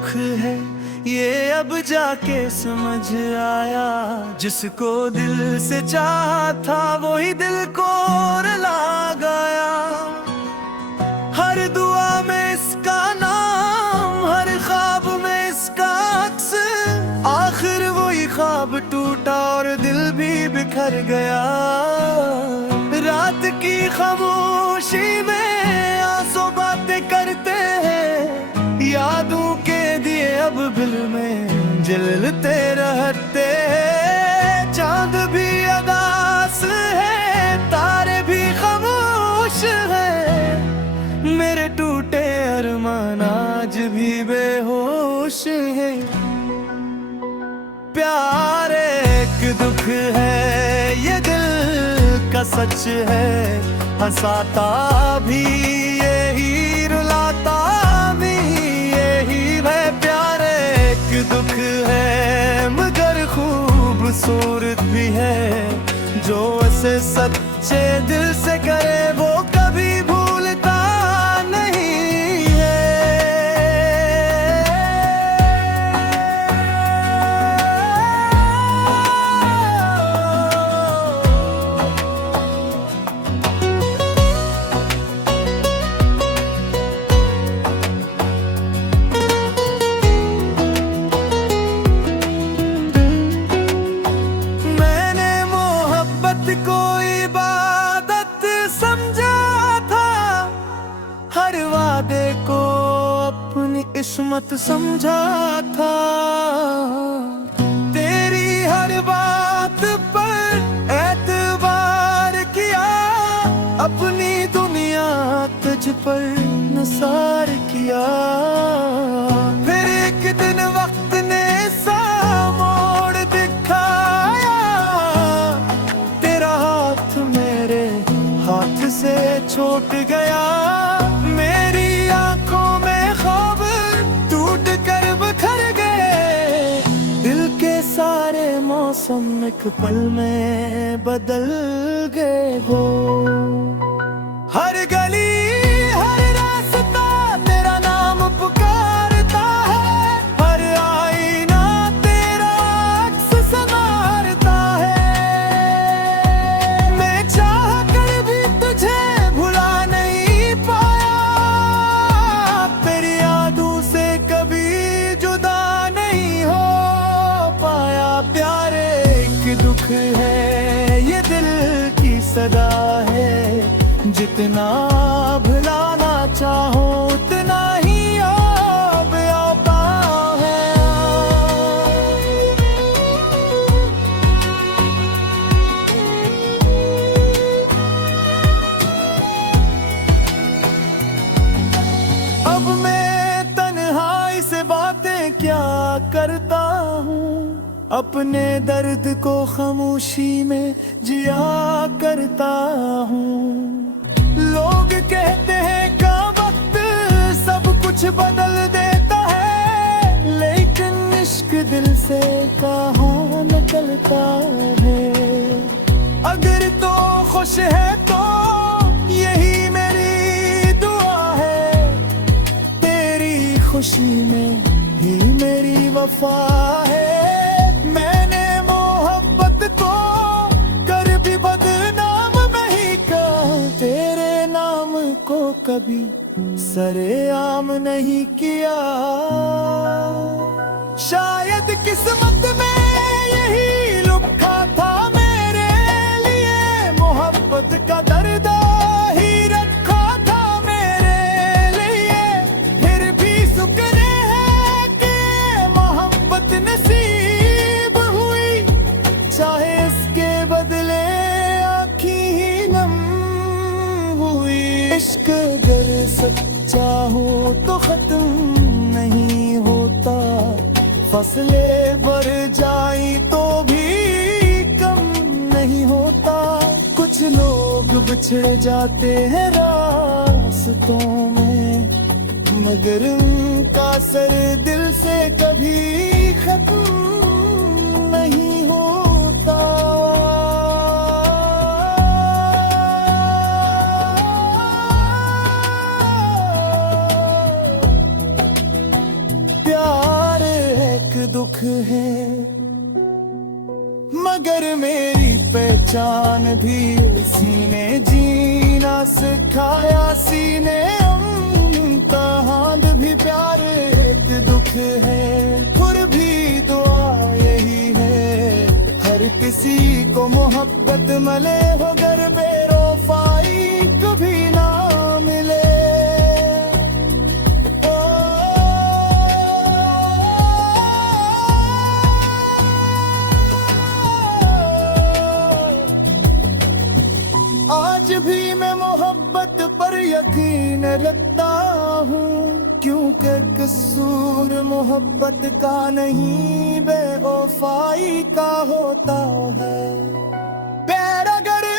दुख है ये अब जाके समझ आया। जिसको दिल से चाहा था वही दिल को रुला गया। हर दुआ में इसका नाम, हर ख्वाब में इसका अक्स, आखिर वही ख्वाब टूटा और दिल भी बिखर गया। रात की खामोशी में आंसू बातें करते हैं, यादों के दिए अब दिल में जलते रहते हैं। चांद भी अदास है, तारे भी खामोश है, मेरे टूटे अरमान आज भी बेहोश है। प्यार एक दुख है ये दिल का सच है, हंसाता भी यही, रुलाता भी यही है। प्यार एक दुख है मगर खूबसूरत भी है, जो ऐसे सच्चे दिल से करे वो कभी भूलता नहीं है। कोई इबादत समझा था, हर वादे को अपनी किस्मत समझा था। तेरी हर बात पर एतबार किया, अपनी दुनिया तुझ पर निसार किया। फिर एक दिन वक्त ने सा मोड़ दिखाया, हाथ से छूट गया। मेरी आंखों में ख्वाब टूट कर बिखर गए, दिल के सारे मौसम एक पल में बदल गए। वो हर गली हर रास्ता तेरा नाम पुकारता है, हर आईना तेरा अक्स संवारता है। मैं चाह कर भी तुझे भुला नहीं पाया, तेरी यादों से कभी जुदा नहीं हो पाया। प्यार एक दुख है ये दिल की सदा है, जितना भुलाना चाहो उतना ही अब आता है। अब मैं तन्हाई से बातें क्या करता हूँ, अपने दर्द को खामोशी में जिया करता हूँ। लोग कहते हैं का वक्त सब कुछ बदल देता है, लेकिन इश्क दिल से कहाँ निकलता है। अगर तो खुश है तो यही मेरी दुआ है, तेरी खुशी में ही मेरी वफा है। मैंने मोहब्बत को कर भी बदनाम नहीं कहा, तेरे नाम को कभी सरेआम नहीं किया। शायद किस्मत में यही लिखा था मेरे लिए, मोहब्बत का दर्द ही रखा था मेरे लिए। फिर भी शुक्र है कि मोहब्बत नसीब हुई, चाहे इसके बदले आँखी ही नम हुई। इश्क अगर सच्चा हो तो खत्म नहीं होता, फसलें बढ़ जाई तो भी कम नहीं होता। कुछ लोग बिछड़ जाते हैं रास्तों में, मगर उनका असर दिल से कभी खत्म नहीं होता। प्यार दुख है, मगर मेरी पहचान भी उसी ने जीना सिखाया। सीने इम्तिहान भी प्यार एक दुख है, फिर भी दुआ यही है हर किसी को मोहब्बत मिले, मगर बेवफाई कभी ना मिले। आज भी मैं मोहब्बत पर यकीन रखता हूँ, क्योंकि कसूर मोहब्बत का नहीं बेवफाई का होता है। पैर अगर